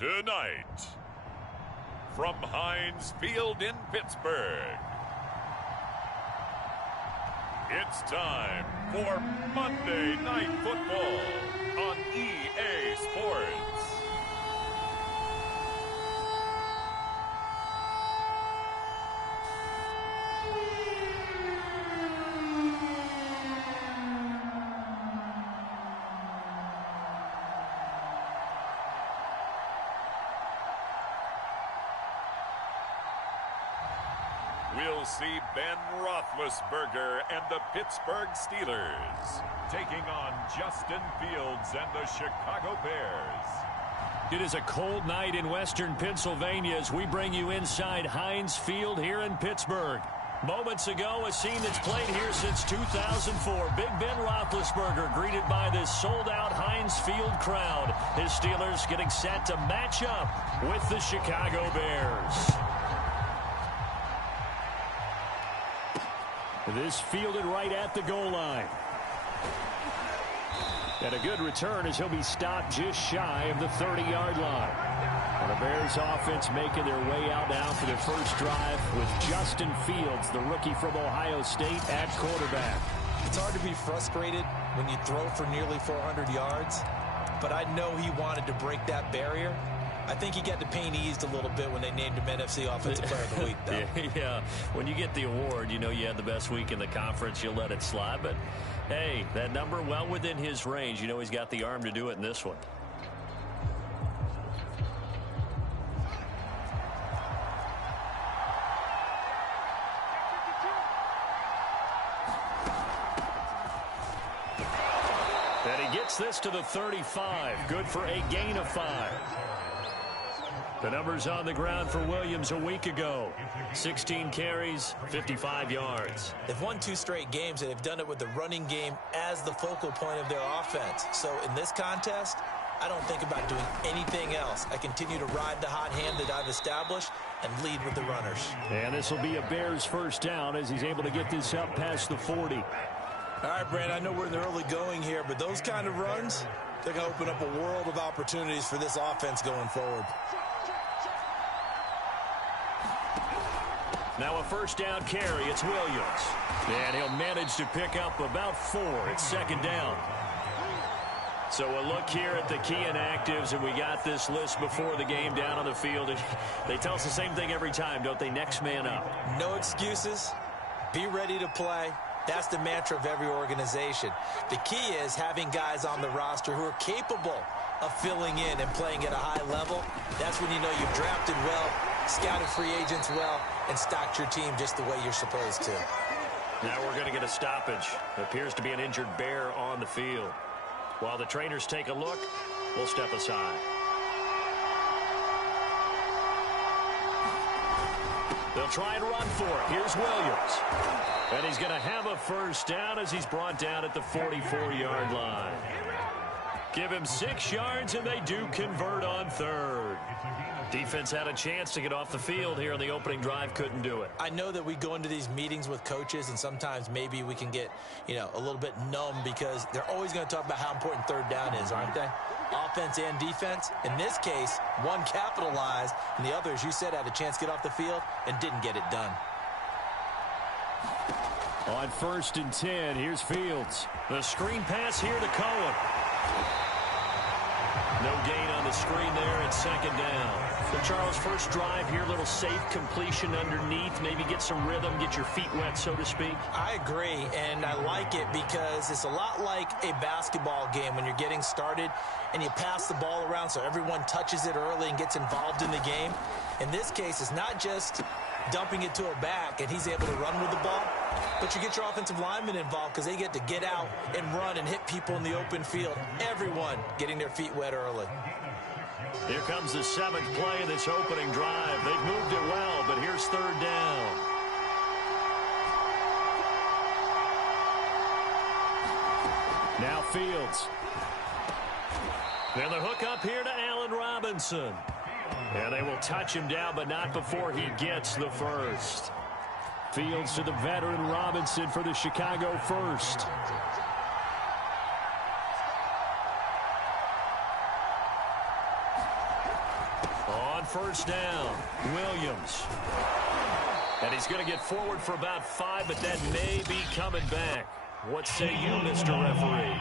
Tonight, from Heinz Field in Pittsburgh, it's time for Monday Night Football on EA Sports. We'll see Ben Roethlisberger and the Pittsburgh Steelers taking on Justin Fields and the Chicago Bears. It is a cold night in western Pennsylvania as we bring you inside Heinz Field here in Pittsburgh. Moments ago, a scene that's played here since 2004. Big Ben Roethlisberger greeted by this sold-out Heinz Field crowd. His Steelers getting set to match up with the Chicago Bears. This fielded right at the goal line. And a good return as he'll be stopped just shy of the 30-yard line. And the Bears offense making their way out now for their first drive with Justin Fields, the rookie from Ohio State, at quarterback. It's hard to be frustrated when you throw for nearly 400 yards, but I know he wanted to break that barrier. I think he got the pain eased a little bit when they named him NFC Offensive Player of the Week, though. Yeah, when you get the award, you know you had the best week in the conference, you'll let it slide. But, hey, that number well within his range. You know he's got the arm to do it in this one. And he gets this to the 35. Good for a gain of 5. The numbers on the ground for Williams a week ago. 16 carries, 55 yards. They've won 2 straight games, and they've done it with the running game as the focal point of their offense. So in this contest, I don't think about doing anything else. I continue to ride the hot hand that I've established and lead with the runners. And this will be a Bears first down as he's able to get this up past the 40. All right, Brad, I know we're in the early going here, but those kind of runs, they're going to open up a world of opportunities for this offense going forward. Now a first down carry. It's Williams. And he'll manage to pick up about 4. It's second down. So a look here at the key inactives, and we got this list before the game down on the field. They tell us the same thing every time, don't they? Next man up. No excuses. Be ready to play. That's the mantra of every organization. The key is having guys on the roster who are capable of filling in and playing at a high level. That's when you know you've drafted well, scouted free agents well, and stocked your team just the way you're supposed to. Now we're going to get a stoppage. It appears to be an injured Bear on the field. While the trainers take a look, we'll step aside. They'll try and run for it. Here's Williams. And he's going to have a first down as he's brought down at the 44-yard line. Give him 6 yards, and they do convert on third. Defense had a chance to get off the field here on the opening drive, couldn't do it. I know that we go into these meetings with coaches, and sometimes maybe we can get, a little bit numb because they're always going to talk about how important third down is, aren't they? Offense and defense. In this case, one capitalized, and the other, as you said, had a chance to get off the field and didn't get it done. On 1st and 10, here's Fields. The screen pass here to Cohen. No gain on the screen there. It's second down. So, Charles, first drive here, little safe completion underneath. Maybe get some rhythm, get your feet wet, so to speak. I agree, and I like it because it's a lot like a basketball game when you're getting started and you pass the ball around so everyone touches it early and gets involved in the game. In this case, it's not just dumping it to a back and he's able to run with the ball, but you get your offensive linemen involved because they get to get out and run and hit people in the open field. Everyone getting their feet wet early. Here comes the 7th play of this opening drive. They've moved it well, but here's third down. Now Fields. And the hook up here to Allen Robinson. And they will touch him down, but not before he gets the first. Fields to the veteran Robinson for the Chicago first. On first down, Williams. And he's going to get forward for about 5, but that may be coming back. What say you, Mr. Referee?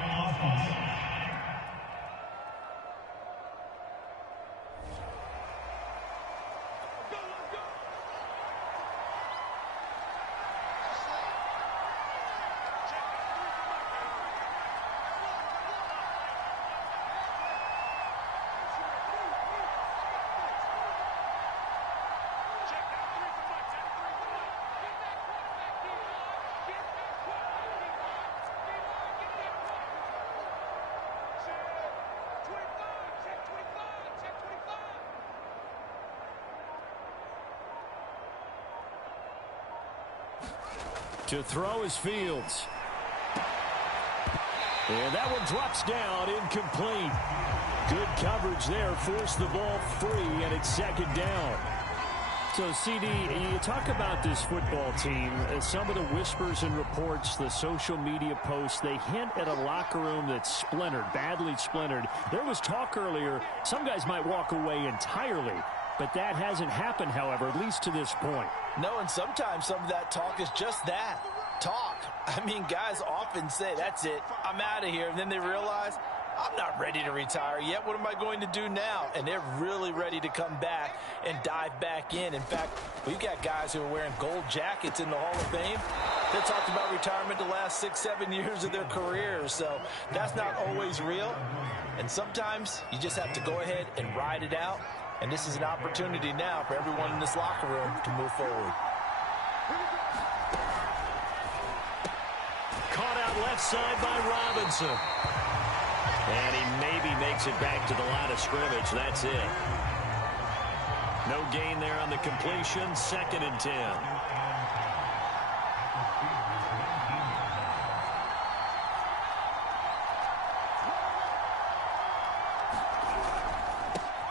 To throw is Fields. And that one drops down, incomplete. Good coverage there, forced the ball free, and it's second down. So, CD, you talk about this football team. Some of the whispers and reports, the social media posts, they hint at a locker room that's splintered, badly splintered. There was talk earlier, some guys might walk away entirely. But that hasn't happened, however, at least to this point. No, and sometimes some of that talk is just that, talk. I mean, guys often say, that's it, I'm out of here. And then they realize, I'm not ready to retire yet. What am I going to do now? And they're really ready to come back and dive back in. In fact, we've got guys who are wearing gold jackets in the Hall of Fame. They're talking about retirement the last 6-7 years of their careers. So that's not always real. And sometimes you just have to go ahead and ride it out. And this is an opportunity now for everyone in this locker room to move forward. Caught out left side by Robinson. And he maybe makes it back to the line of scrimmage. That's it. No gain there on the completion. 2nd and 10.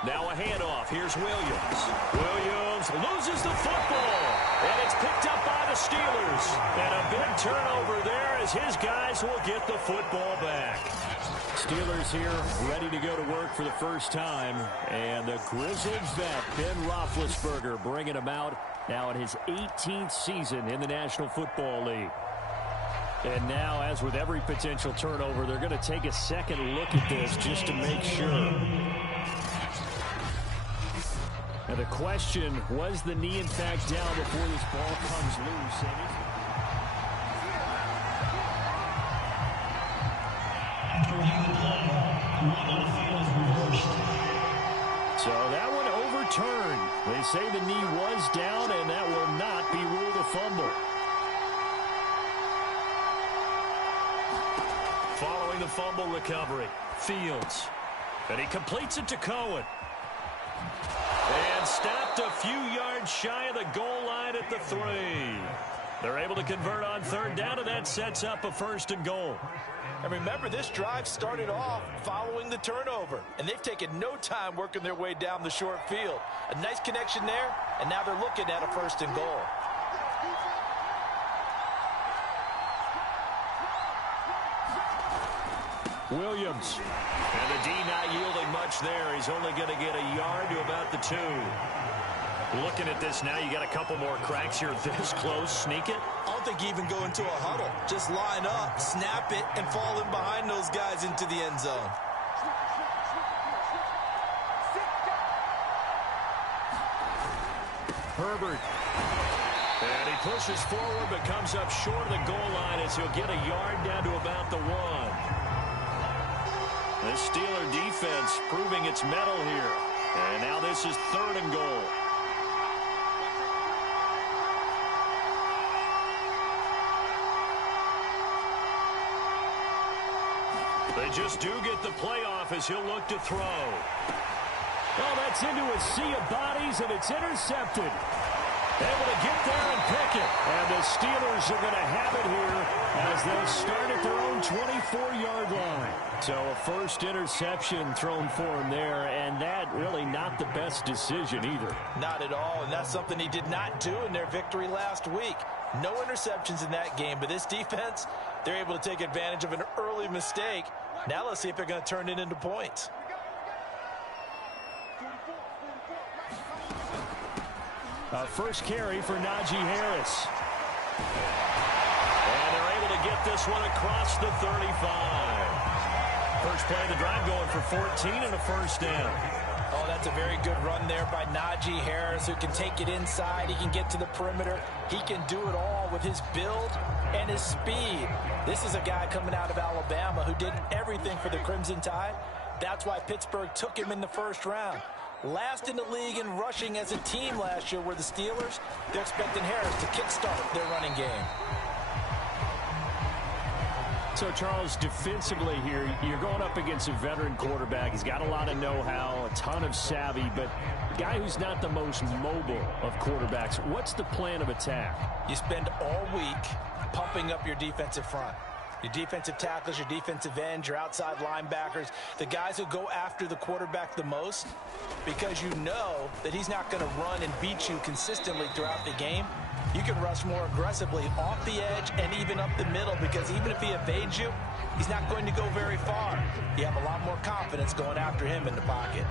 Now a handoff. Here's Williams. Williams loses the football. And it's picked up by the Steelers. And a big turnover there as his guys will get the football back. Steelers here ready to go to work for the first time. And the Grizzled vet, Ben Roethlisberger, bringing him out now in his 18th season in the National Football League. And now, as with every potential turnover, they're going to take a second look at this just to make sure. Now the question, was the knee in fact down before this ball comes loose? So that one overturned. They say the knee was down, and that will not be ruled a fumble. Following the fumble recovery, Fields. And he completes it to Cohen. And stopped a few yards shy of the goal line at the 3. They're able to convert on 3rd down, and that sets up a 1st and goal. And remember, this drive started off following the turnover, and they've taken no time working their way down the short field. A nice connection there, and now they're looking at a 1st and goal. Williams. And the D not yielding much there. He's only going to get a yard to about the 2. Looking at this now, you got a couple more cracks here this close. Sneak it. I don't think you even go into a huddle. Just line up, snap it, and fall in behind those guys into the end zone. Herbert. And he pushes forward but comes up short of the goal line as he'll get a yard down to about the 1. The Steeler defense proving its mettle here. And now this is 3rd and goal. They just do get the playoff as he'll look to throw. Well, that's into a sea of bodies, and it's intercepted. Able to get there and pick it. And the Steelers are going to have it here as they start at their own 24-yard line. So a first interception thrown for him there, and that really not the best decision either. Not at all, and that's something he did not do in their victory last week. No interceptions in that game, but this defense, they're able to take advantage of an early mistake. Now let's see if they're going to turn it into points. First carry for Najee Harris. And they're able to get this one across the 35. First play of the drive going for 14 and a first down. Oh, that's a very good run there by Najee Harris, who can take it inside. He can get to the perimeter. He can do it all with his build and his speed. This is a guy coming out of Alabama who did everything for the Crimson Tide. That's why Pittsburgh took him in the first round. Last in the league in rushing as a team last year were the Steelers. They're expecting Harris to kickstart their running game. So, Charles, defensively here, you're going up against a veteran quarterback. He's got a lot of know-how, a ton of savvy, but a guy who's not the most mobile of quarterbacks. What's the plan of attack? You spend all week pumping up your defensive front. Your defensive tackles, your defensive ends, your outside linebackers, the guys who go after the quarterback the most, because you know that he's not going to run and beat you consistently throughout the game. You can rush more aggressively off the edge and even up the middle, because even if he evades you, he's not going to go very far. You have a lot more confidence going after him in the pocket.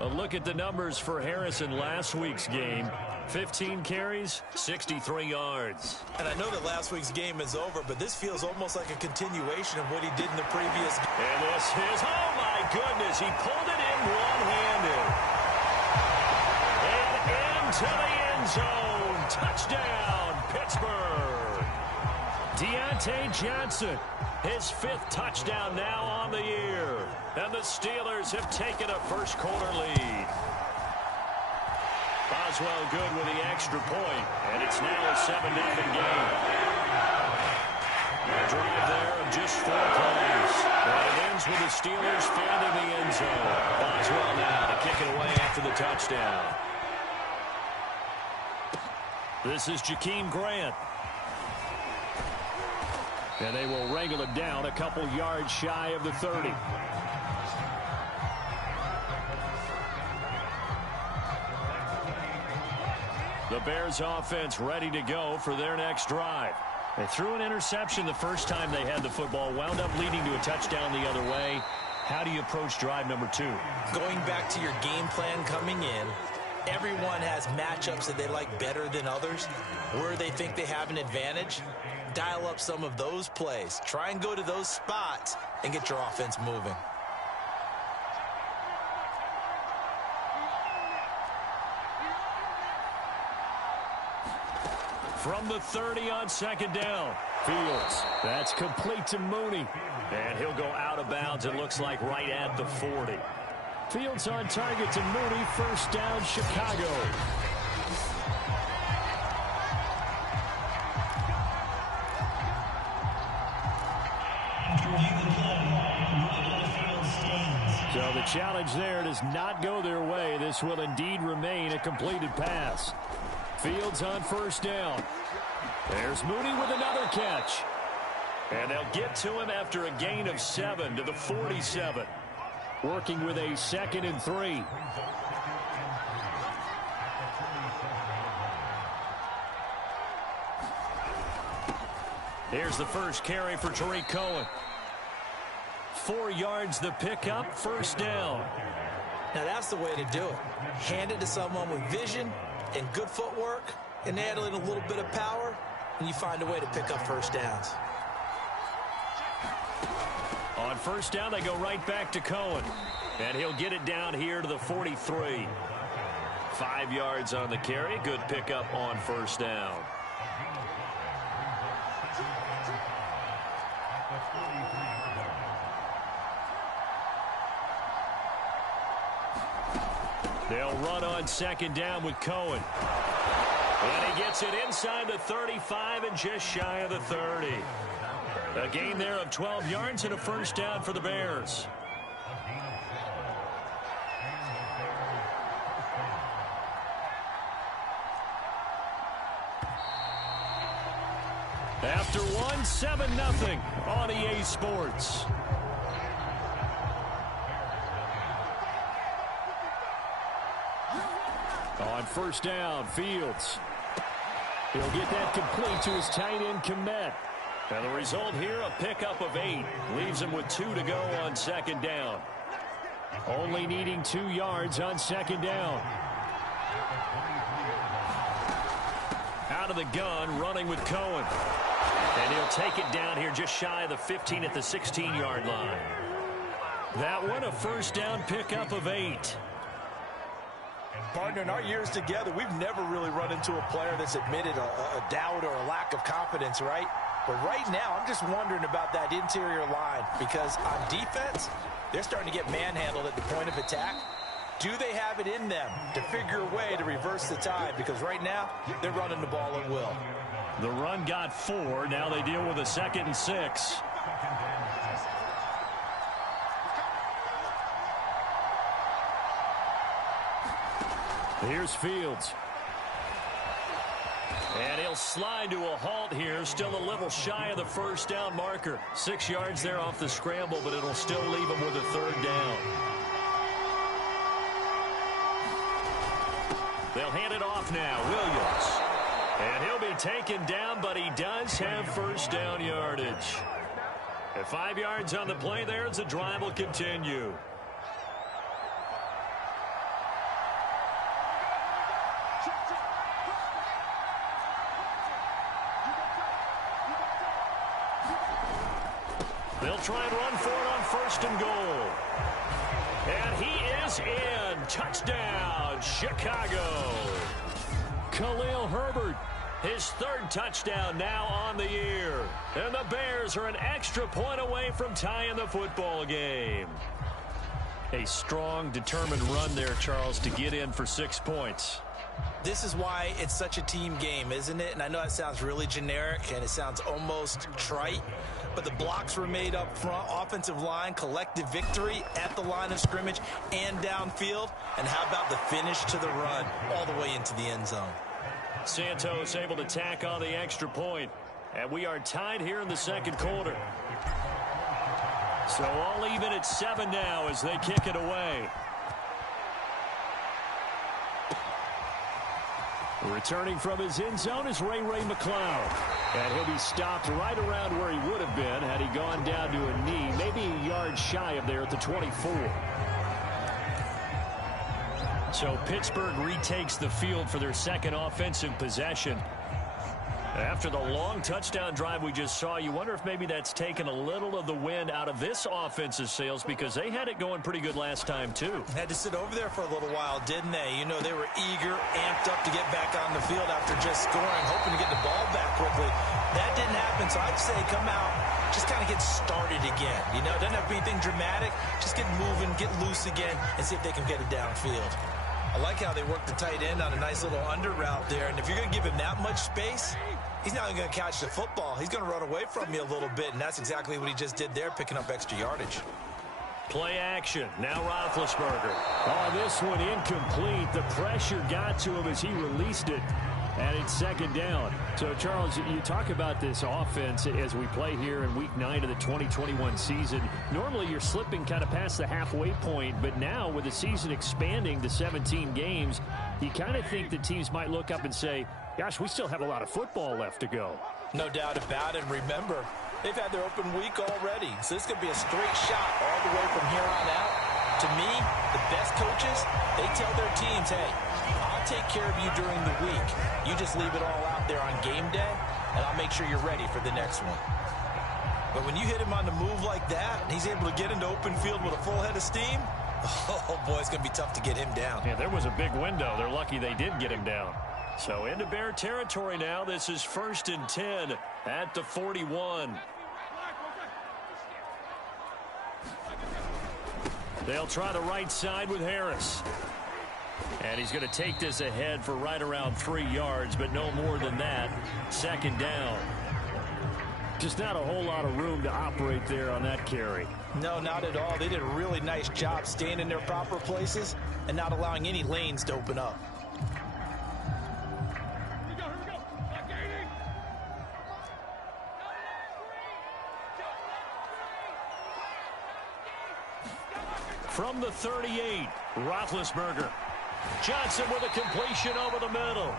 A look at the numbers for Harris in last week's game. 15 carries, 63 yards. And I know that last week's game is over, but this feels almost like a continuation of what he did in the previous game. And this is, oh my goodness, he pulled it in one-handed. And into the end zone. Touchdown, Pittsburgh. Deontay Johnson, his 5th touchdown now on the year. And the Steelers have taken a first-quarter lead. Boswell good with the extra point, and it's now a 7-0 game. A drive there of just 4 plays. And it ends with the Steelers finding the end zone. Boswell now to kick it away after the touchdown. This is Jakeem Grant. And they will wrangle it down a couple yards shy of the 30. The Bears offense ready to go for their next drive. They threw an interception the first time they had the football, wound up leading to a touchdown the other way. How do you approach drive number 2? Going back to your game plan coming in, everyone has matchups that they like better than others, where they think they have an advantage. Dial up some of those plays. Try and go to those spots and get your offense moving. From the 30 on second down. Fields. That's complete to Mooney. And he'll go out of bounds, it looks like, right at the 40. Fields on target to Mooney. First down, Chicago. So the challenge there does not go their way. This will indeed remain a completed pass. Fields on first down. There's Mooney with another catch. And they'll get to him after a gain of 7 to the 47. Working with a 2nd and 3. Here's the first carry for Tariq Cohen. 4 yards the pickup, first down. Now that's the way to do it. Hand it to someone with vision and good footwork, and add in a little bit of power, and you find a way to pick up first downs. On first down, they go right back to Cohen. And he'll get it down here to the 43. 5 yards on the carry. Good pickup on first down. They'll run on second down with Cohen. And he gets it inside the 35 and just shy of the 30. A gain there of 12 yards and a first down for the Bears. After one, 7-0 on EA Sports. On first down, Fields. He'll get that complete to his tight end, Kmet. And the result here, a pickup of 8. Leaves him with 2 to go on second down. Only needing 2 yards on second down. Out of the gun, running with Cohen. And he'll take it down here just shy of the 15 at the 16-yard line. That one a first down pickup of 8. Partner, in our years together, we've never really run into a player that's admitted a doubt or a lack of confidence, right? But right now, I'm just wondering about that interior line because on defense, they're starting to get manhandled at the point of attack. Do they have it in them to figure a way to reverse the tide? Because right now, they're running the ball at will. The run got 4. Now they deal with a 2nd and 6. Here's Fields. And he'll slide to a halt here. Still a little shy of the first down marker. 6 yards there off the scramble, but it'll still leave him with a 3rd down. They'll hand it off now. Williams. And he'll be taken down, but he does have first down yardage. At 5 yards on the play there as the drive will continue. They'll try and run for it on 1st and goal. And he is in. Touchdown, Chicago. Khalil Herbert, his 3rd touchdown now on the year. And the Bears are an extra point away from tying the football game. A strong, determined run there, Charles, to get in for 6 points. This is why it's such a team game, isn't it? And I know it sounds really generic and it sounds almost trite, but the blocks were made up front, offensive line, collective victory at the line of scrimmage and downfield. And how about the finish to the run all the way into the end zone? Santos able to tack on the extra point. And we are tied here in the 2nd quarter. So all even at 7 now as they kick it away. Returning from his end zone is Ray McCloud. And he'll be stopped right around where he would have been had he gone down to a knee, maybe a yard shy of there at the 24. So Pittsburgh retakes the field for their 2nd offensive possession. After the long touchdown drive we just saw, you wonder if maybe that's taken a little of the wind out of this offensive sails because they had it going pretty good last time too. Had to sit over there for a little while, didn't they? You know, they were eager, amped up to get back on the field after just scoring, hoping to get the ball back quickly. That didn't happen, so I'd say come out, just kind of get started again. You know, it doesn't have to be anything dramatic. Just get moving, get loose again, and see if they can get it downfield. I like how they work the tight end on a nice little under route there, and if you're going to give him that much space, he's not going to catch the football. He's going to run away from you a little bit, and that's exactly what he just did there, picking up extra yardage. Play action. Now Roethlisberger. Oh, this one incomplete. The pressure got to him as he released it. And it's 2nd down. So, Charles, you talk about this offense as we play here in Week 9 of the 2021 season. Normally, you're slipping kind of past the halfway point, but now with the season expanding to 17 games, you kind of think that teams might look up and say, gosh, we still have a lot of football left to go. No doubt about it. Remember, they've had their open week already, so this could be a straight shot all the way from here on out. To me, the best coaches, they tell their teams, hey, I'll take care of you during the week. You just leave it all out there on game day, and I'll make sure you're ready for the next one. But when you hit him on the move like that, and he's able to get into open field with a full head of steam, oh, boy, it's going to be tough to get him down. Yeah, there was a big window. They're lucky they did get him down. So into Bear territory now. This is 1st and 10 at the 41. They'll try the right side with Harris. And he's going to take this ahead for right around 3 yards, but no more than that. 2nd down. Just not a whole lot of room to operate there on that carry. No, not at all. They did a really nice job staying in their proper places and not allowing any lanes to open up. From the 38, Roethlisberger. Johnson with a completion over the middle.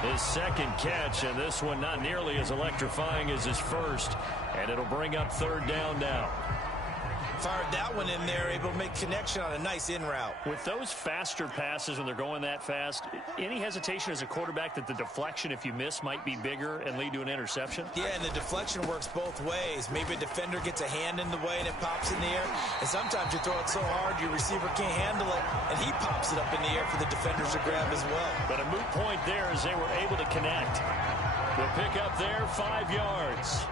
His 2nd catch, and this one not nearly as electrifying as his first. And it'll bring up 3rd down now. Fired that one in there, able to make connection on a nice in route. With those faster passes when they're going that fast, any hesitation as a quarterback that the deflection, if you miss, might be bigger and lead to an interception? Yeah, and the deflection works both ways. Maybe a defender gets a hand in the way and it pops in the air. And sometimes you throw it so hard your receiver can't handle it, and he pops it up in the air for the defenders to grab as well. But a moot point there as they were able to connect. The pick up there, 5 yards.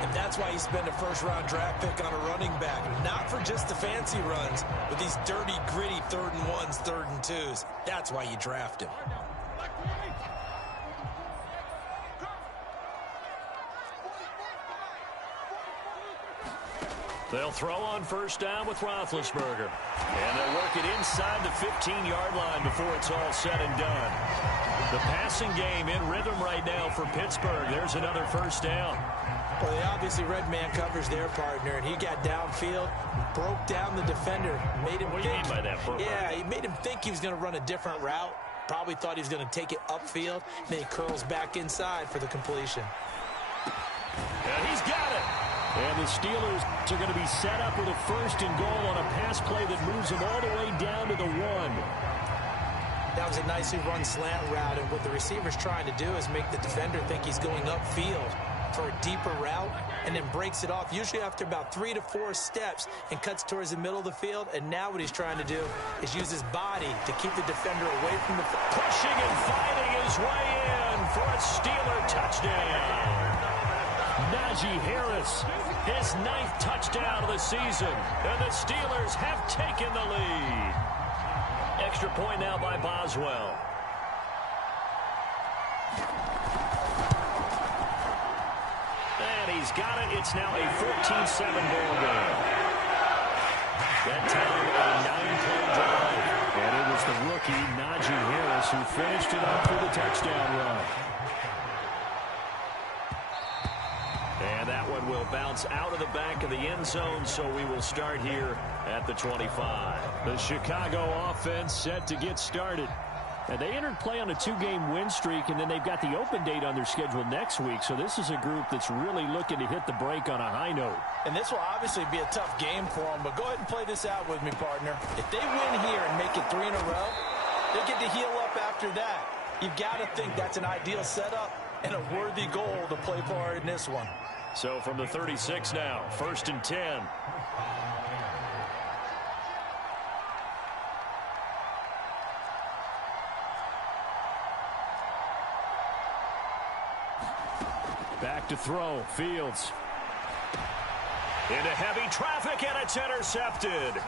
And that's why you spend a first-round draft pick on a running back. Not for just the fancy runs, but these dirty, gritty 3rd and 1s, 3rd and 2s. That's why you draft him. They'll throw on first down with Roethlisberger. And they'll work it inside the 15-yard line before it's all said and done. The passing game in rhythm right now for Pittsburgh. There's another first down. Well, they obviously red man covers their partner, and he got downfield, broke down the defender, made him What do you mean by that, Burt? Yeah, he made him think he was going to run a different route. Probably thought he was going to take it upfield. Then he curls back inside for the completion. And he's got it. And the Steelers are going to be set up with a 1st and goal on a pass play that moves them all the way down to the 1. That was a nicely run slant route, and what the receiver's trying to do is make the defender think he's going upfield for a deeper route, and then breaks it off, usually after about 3 to 4 steps, and cuts towards the middle of the field. And now what he's trying to do is use his body to keep the defender away from the field. Pushing and fighting his way in for a Steeler touchdown. Najee Harris, his 9th touchdown of the season, and the Steelers have taken the lead. Extra point now by Boswell. And he's got it. It's now a 14-7 ball game. That time a 9-play drive. And it was the rookie, Najee Harris, who finished it up for the touchdown run. And that one will bounce out of the back of the end zone, so we will start here at the 25. The Chicago offense set to get started. And they entered play on a 2-game win streak, and then they've got the open date on their schedule next week. So this is a group that's really looking to hit the break on a high note. And this will obviously be a tough game for them, but go ahead and play this out with me, partner. If they win here and make it 3 in a row, they get to heal up after that. You've got to think that's an ideal setup and a worthy goal to play for in this one. So from the 36 now, 1st and 10. Back to throw, Fields. Into heavy traffic, and it's intercepted.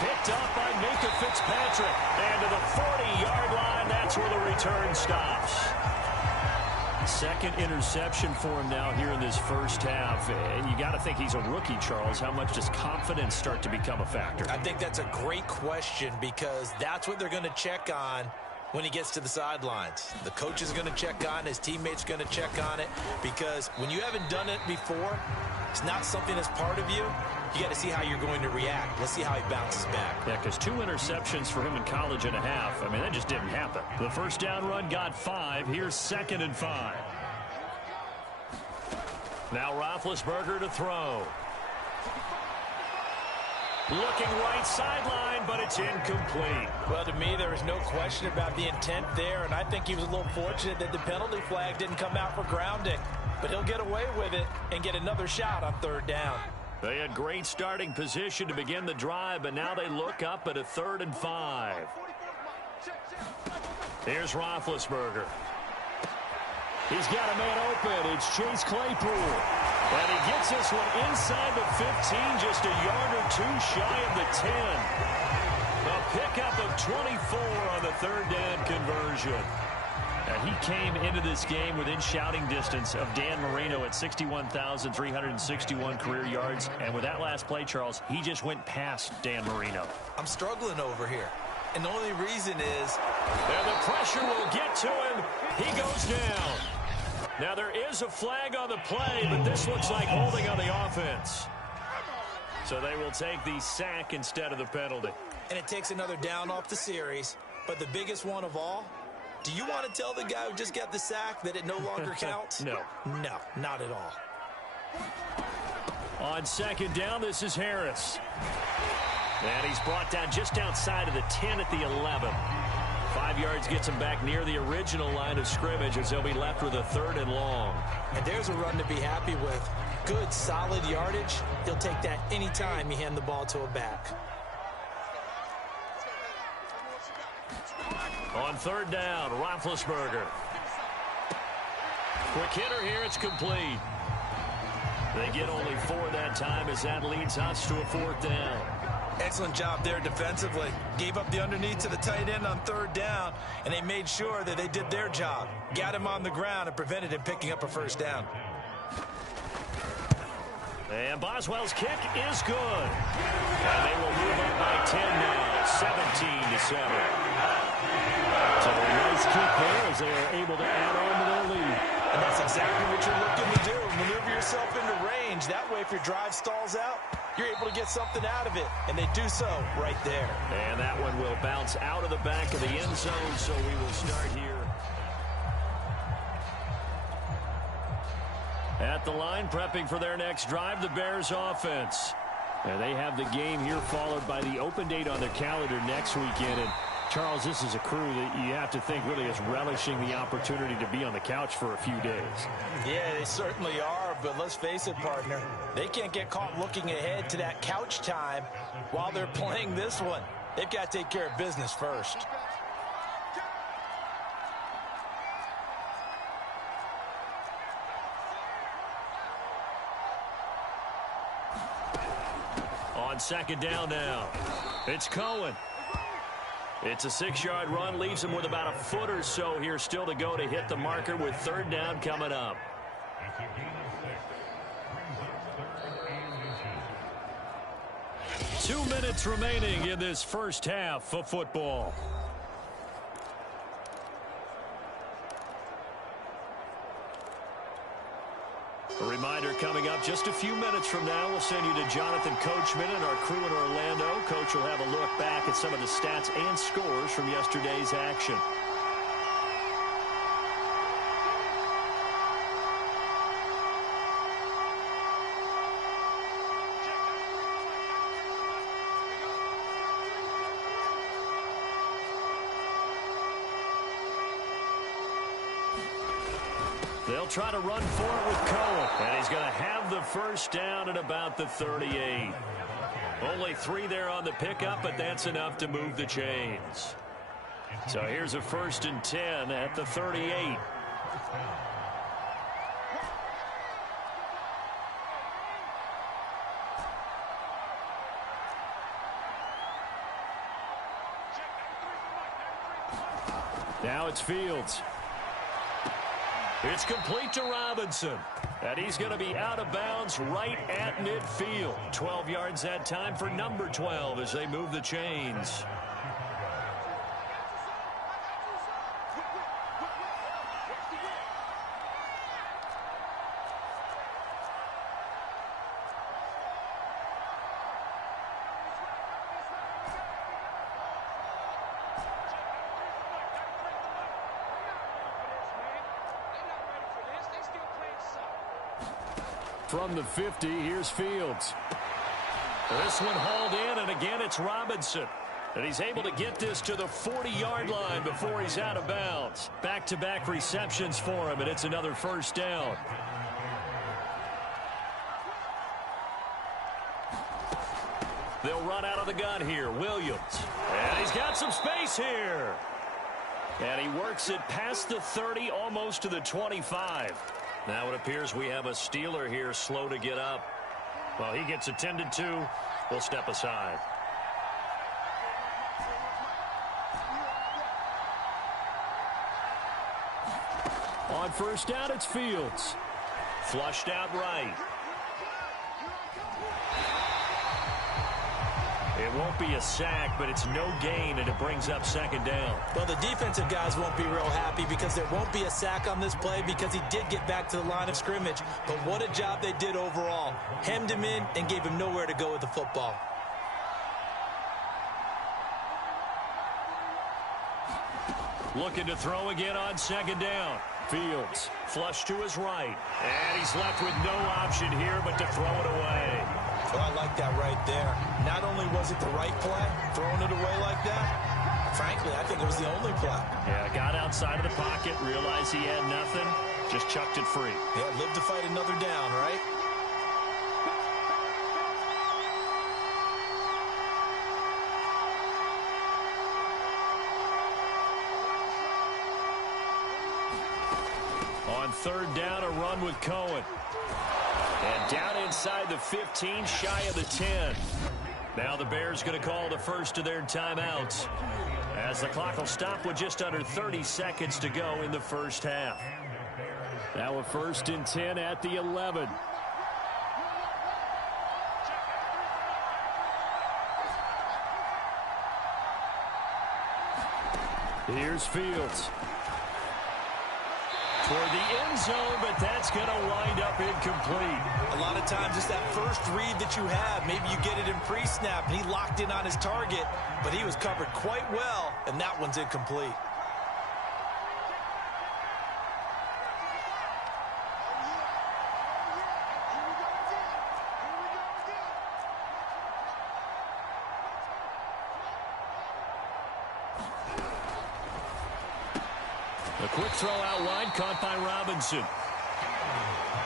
Picked up by Minka Fitzpatrick. And to the 40-yard line, that's where the return stops. 2nd interception for him now here in this first half. And you got to think he's a rookie, Charles. How much does confidence start to become a factor? I think that's a great question, because that's what they're going to check on when he gets to the sidelines. The coach is going to check on it. His teammates going to check on it, because when you haven't done it before, it's not something that's part of you. You got to see how you're going to react. Let's see how he bounces back. Yeah, because 2 interceptions for him in college and a half. I mean, that just didn't happen. The first down run got 5. Here's 2nd and 5. Now Roethlisberger to throw. Looking right sideline, but it's incomplete. Well, to me, there was no question about the intent there, and I think he was a little fortunate that the penalty flag didn't come out for grounding. But he'll get away with it and get another shot on 3rd down. They had great starting position to begin the drive, but now they look up at a 3rd and 5. Here's Roethlisberger. He's got a man open. It's Chase Claypool. And he gets this one inside the 15, just a yard or 2 shy of the 10. A pickup of 24 on the 3rd down conversion. He came into this game within shouting distance of Dan Marino at 61,361 career yards. And with that last play, Charles, he just went past Dan Marino. I'm struggling over here. And the only reason is... And the pressure will get to him. He goes down. Now there is a flag on the play, but this looks like holding on the offense. So they will take the sack instead of the penalty. And it takes another down off the series. But the biggest one of all... Do you want to tell the guy who just got the sack that it no longer counts? No. No, not at all. On second down, this is Harris. And he's brought down just outside of the 10 at the 11. 5 yards gets him back near the original line of scrimmage as he'll be left with a 3rd and long. And there's a run to be happy with. Good, solid yardage. He'll take that anytime you hand the ball to a back. On 3rd down, Roethlisberger. Quick hitter here, it's complete. They get only 4 that time as that leads us to a 4th down. Excellent job there defensively. Gave up the underneath to the tight end on 3rd down, and they made sure that they did their job. Got him on the ground and prevented him picking up a 1st down. And Boswell's kick is good. And they will move up by 10 now, 17-7. So a nice kick there as they are able to add on to their lead. And that's exactly what you're looking to do. Maneuver yourself into range. That way, if your drive stalls out, you're able to get something out of it. And they do so right there. And that one will bounce out of the back of the end zone, so we will start here. At the line, prepping for their next drive, the Bears offense. And they have the game here followed by the open date on their calendar next weekend. And Charles, this is a crew that you have to think really is relishing the opportunity to be on the couch for a few days. Yeah, they certainly are, but let's face it, partner. They can't get caught looking ahead to that couch time while they're playing this one. They've got to take care of business first. On second down now, it's Cohen. It's a 6-yard run, leaves him with about a foot or so here still to go to hit the marker with 3rd down coming up. Two minutes remaining in this first half of football. A reminder coming up just a few minutes from now, we'll send you to Jonathan Coachman and our crew in Orlando. Coach will have a look back at some of the stats and scores from yesterday's action. They'll try to run for it with Cohen, and he's going to have the 1st down at about the 38. Only 3 there on the pickup, but that's enough to move the chains. So here's a 1st and 10 at the 38. Now it's Fields. It's complete to Robinson. And he's going to be out of bounds right at midfield. 12 yards that time for number 12 as they move the chains. From the 50, here's Fields. This one hauled in, and again it's Robinson. And he's able to get this to the 40-yard line before he's out of bounds. Back-to-back receptions for him, and it's another 1st down. They'll run out of the gun here. Williams. And he's got some space here. And he works it past the 30, almost to the 25. Now it appears we have a Steeler here slow to get up. Well, he gets attended to. We'll step aside. On 1st down, it's Fields. Flushed out right. It won't be a sack, but it's no gain, and it brings up 2nd down. Well, the defensive guys won't be real happy because there won't be a sack on this play because he did get back to the line of scrimmage. But what a job they did overall. Hemmed him in and gave him nowhere to go with the football. Looking to throw again on second down. Fields flush to his right. And he's left with no option here but to throw it away. Well, I like that right there. Not only was it the right play, throwing it away like that, frankly, I think it was the only play. Yeah, got outside of the pocket, realized he had nothing, just chucked it free. Yeah, live to fight another down, right? On third down, a run with Cohen. And down inside the 15, shy of the 10. Now the Bears going to call the first of their timeouts, as the clock will stop with just under 30 seconds to go in the first half. Now a 1st and 10 at the 11. Here's Fields. Toward the end zone, but that's going to wind up incomplete. A lot of times it's that first read that you have. Maybe you get it in pre-snap, and he locked in on his target, but he was covered quite well, and that one's incomplete. A quick throw out wide, caught by Robinson.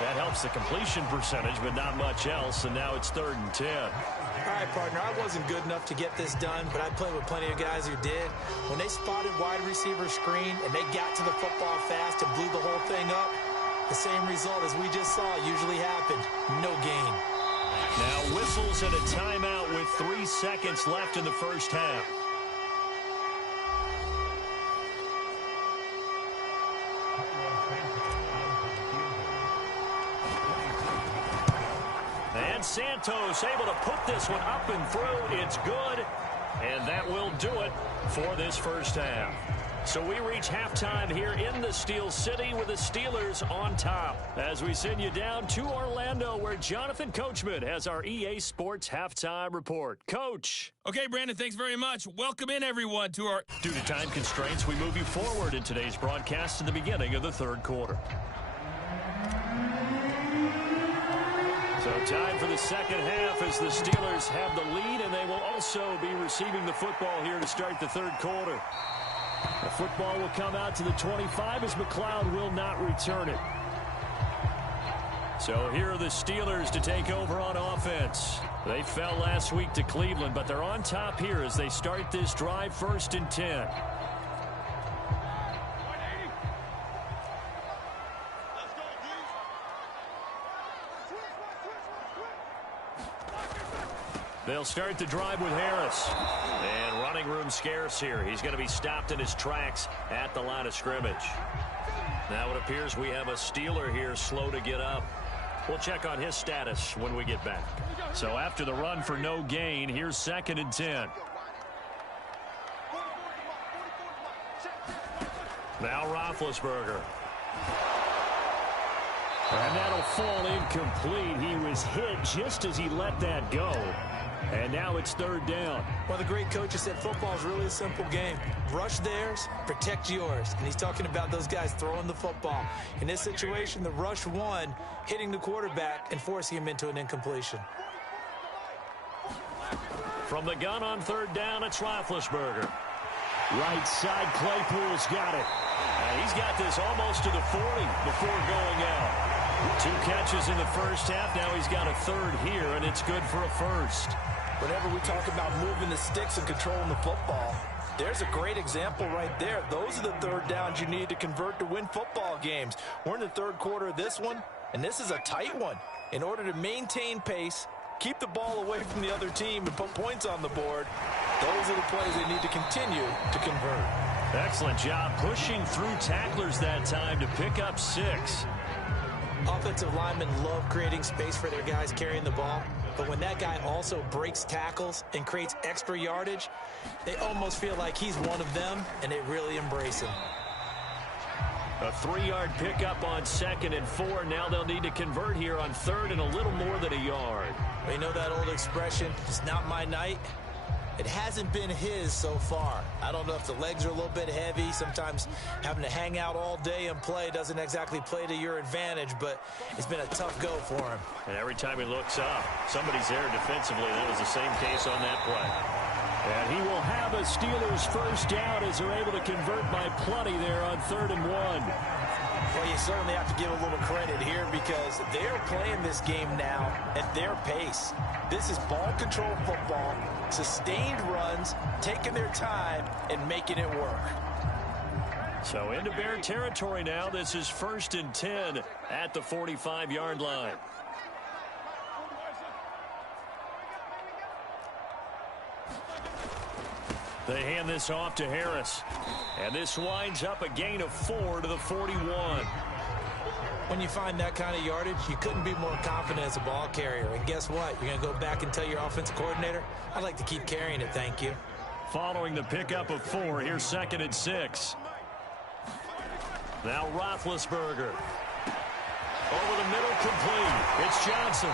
That helps the completion percentage, but not much else, and now it's 3rd and 10. All right, partner, I wasn't good enough to get this done, but I played with plenty of guys who did. When they spotted wide receiver screen and they got to the football fast and blew the whole thing up, the same result as we just saw usually happened. No gain. Now whistles and a timeout with 3 seconds left in the first half. And Santos able to put this one up and through. It's good. And that will do it for this first half. So we reach halftime here in the Steel City with the Steelers on top, as we send you down to Orlando, where Jonathan Coachman has our EA Sports Halftime Report. Coach. Okay, Brandon, thanks very much. Welcome in, everyone, to our... Due to time constraints, we move you forward in today's broadcast to the beginning of the third quarter. So time for the second half as the Steelers have the lead, and they will also be receiving the football here to start the third quarter. The football will come out to the 25 as McLeod will not return it. So here are the Steelers to take over on offense. They fell last week to Cleveland, but they're on top here as they start this drive, 1st and 10. They'll start the drive with Harris. And running room scarce here. He's going to be stopped in his tracks at the line of scrimmage. Now it appears we have a Steeler here slow to get up. We'll check on his status when we get back. So after the run for no gain, here's 2nd and 10. Now Roethlisberger. And that'll fall incomplete. He was hit just as he let that go. And now it's 3rd down. Well, the great coach said football is really a simple game. Rush theirs, protect yours. And he's talking about those guys throwing the football. In this situation, the rush won, hitting the quarterback and forcing him into an incompletion. From the gun on 3rd down, it's Roethlisberger. Right side, Claypool's got it. He's got this almost to the 40 before going out. 2 catches in the first half. Now he's got a 3rd here, and it's good for a 1st. Whenever we talk about moving the sticks and controlling the football, there's a great example right there. Those are the 3rd downs you need to convert to win football games. We're in the 3rd quarter of this one, and this is a tight one. In order to maintain pace, keep the ball away from the other team, and put points on the board, those are the plays they need to continue to convert. Excellent job pushing through tacklers that time to pick up 6. Offensive linemen love creating space for their guys carrying the ball, but when that guy also breaks tackles and creates extra yardage, they almost feel like he's one of them, and they really embrace him. A 3-yard pickup on 2nd and 4. Now they'll need to convert here on 3rd and a little more than a yard. You know that old expression, it's not my night? It hasn't been his so far. I don't know if the legs are a little bit heavy. Sometimes having to hang out all day and play doesn't exactly play to your advantage, but it's been a tough go for him. And every time he looks up, somebody's there defensively. That was the same case on that play. And he will have a Steelers first down as they're able to convert by plenty there on 3rd and 1. Well, you certainly have to give a little credit here because they're playing this game now at their pace. This is ball control football, sustained runs, taking their time, and making it work. So into Bear territory now. This is 1st and 10 at the 45-yard line. They hand this off to Harris. And this winds up a gain of 4 to the 41. When you find that kind of yardage, you couldn't be more confident as a ball carrier. And guess what? You're going to go back and tell your offensive coordinator, I'd like to keep carrying it, thank you. Following the pickup of 4, here's 2nd and 6. Now Roethlisberger. Over the middle, complete. It's Johnson.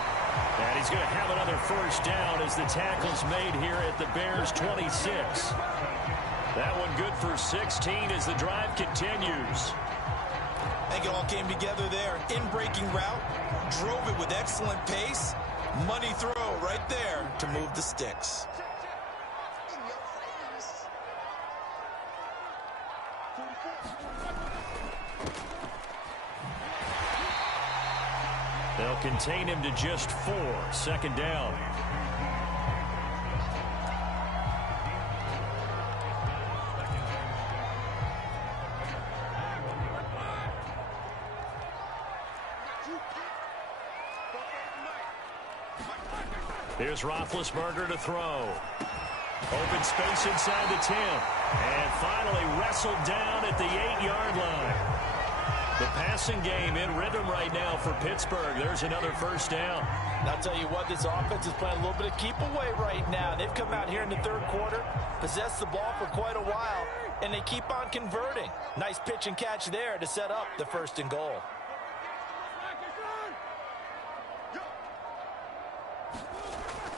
And he's going to have another first down as the tackle's made here at the Bears' 26. That one good for 16 as the drive continues. I think it all came together there. In-breaking route, drove it with excellent pace. Money throw right there to move the sticks. They'll contain him to just 4. 2nd down. Here's Roethlisberger to throw. Open space inside the 10. And finally wrestled down at the 8-yard line. The passing game in rhythm right now for Pittsburgh. There's another first down. And I'll tell you what, this offense is playing a little bit of keep away right now. They've come out here in the 3rd quarter, possessed the ball for quite a while, and they keep on converting. Nice pitch and catch there to set up the 1st and goal.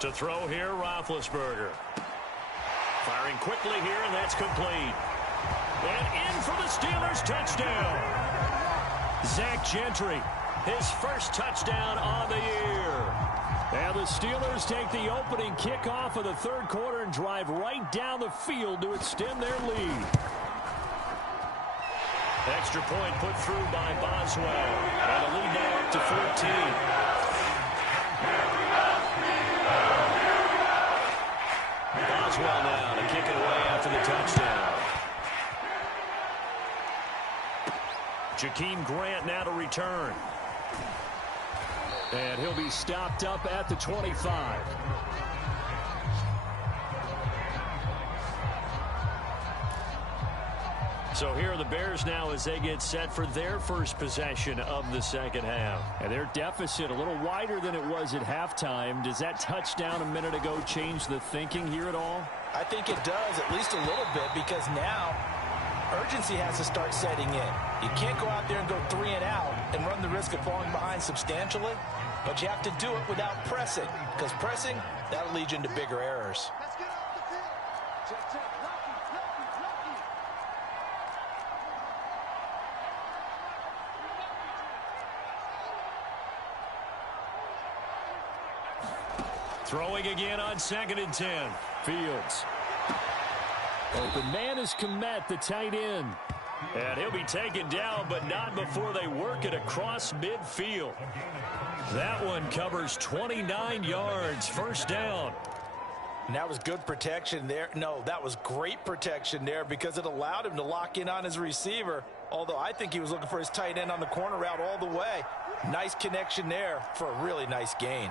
To throw here, Roethlisberger. Firing quickly here, and that's complete. And in for the Steelers touchdown. Zach Gentry, his first touchdown on the year. And the Steelers take the opening kickoff of the 3rd quarter and drive right down the field to extend their lead. Extra point put through by Boswell. And the lead now up to 14. Boswell now to kick it away after the touchdown. Jakeem Grant now to return. And he'll be stopped up at the 25. So here are the Bears now as they get set for their first possession of the 2nd half. And their deficit a little wider than it was at halftime. Does that touchdown a minute ago change the thinking here at all? I think it does, at least a little bit, because now urgency has to start setting in. You can't go out there and go 3 and out and run the risk of falling behind substantially, but you have to do it without pressing, because pressing, that'll lead you into bigger errors. Throwing again on 2nd and 10. Fields. Open man is Kmet, the tight end. And he'll be taken down, but not before they work it across midfield. That one covers 29 yards. First down. And that was good protection there. No, that was great protection there because it allowed him to lock in on his receiver. Although I think he was looking for his tight end on the corner route all the way. Nice connection there for a really nice gain.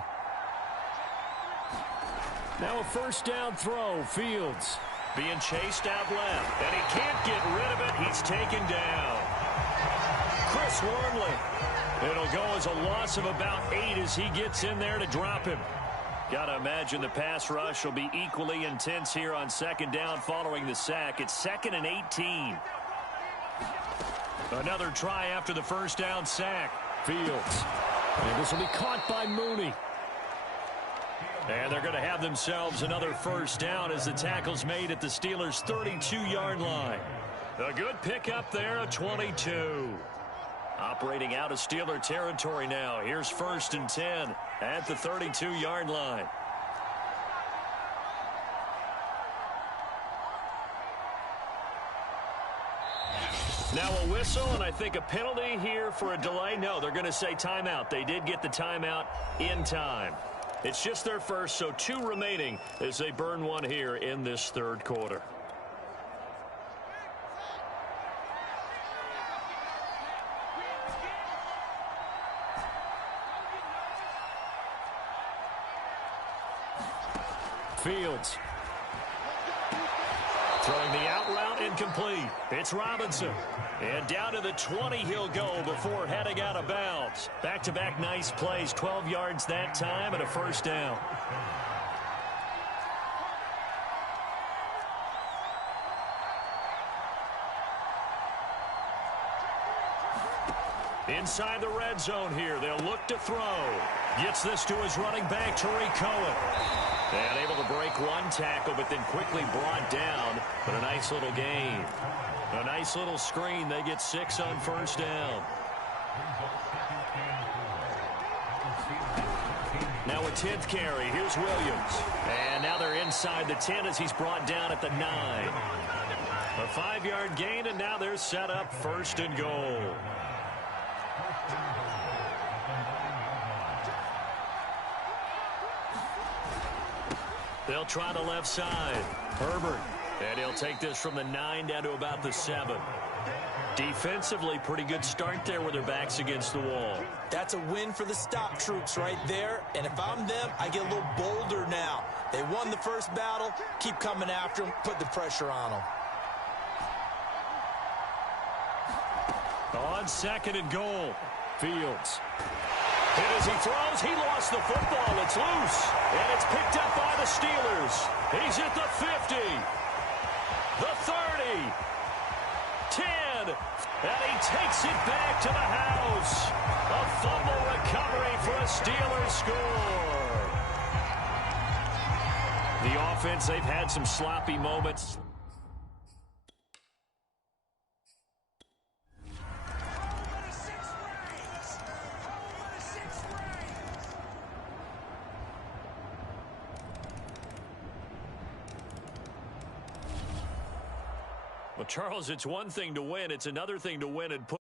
Now a first down throw. Fields. Being chased out left. And he can't get rid of it. He's taken down. Chris Wormley. It'll go as a loss of about 8 as he gets in there to drop him. Got to imagine the pass rush will be equally intense here on 2nd down following the sack. It's 2nd and 18. Another try after the first down sack. Fields. And this will be caught by Mooney. And they're going to have themselves another first down as the tackle's made at the Steelers' 32-yard line. A good pickup there, a 22. Operating out of Steeler territory now. Here's 1st and 10 at the 32-yard line. Now a whistle, and I think a penalty here for a delay. No, they're going to say timeout. They did get the timeout in time. It's just their first, so 2 remaining as they burn one here in this third quarter. Fields. Throwing the out route incomplete. It's Robinson. And down to the 20 he'll go before heading out of bounds. Back-to-back nice plays. 12 yards that time and a first down. Inside the red zone here. They'll look to throw. Gets this to his running back, Tariq Cohen. And able to break one tackle, but then quickly brought down. But a nice little gain. A nice little screen. They get 6 on first down. Now a 10th carry. Here's Williams. And now they're inside the 10 as he's brought down at the 9. A 5-yard gain, and now they're set up 1st and goal. They'll try the left side. Herbert. And he'll take this from the 9 down to about the 7. Defensively, pretty good start there with their backs against the wall. That's a win for the stop troops right there. And if I'm them, I get a little bolder now. They won the first battle. Keep coming after them. Put the pressure on them. On 2nd and goal. Fields. And as he throws, he lost the football. It's loose. And it's picked up by the Steelers. He's at the 50. The 30. 10. And he takes it back to the house. A fumble recovery for a Steelers score. The offense, they've had some sloppy moments. Well, Charles, it's one thing to win. It's another thing to win and put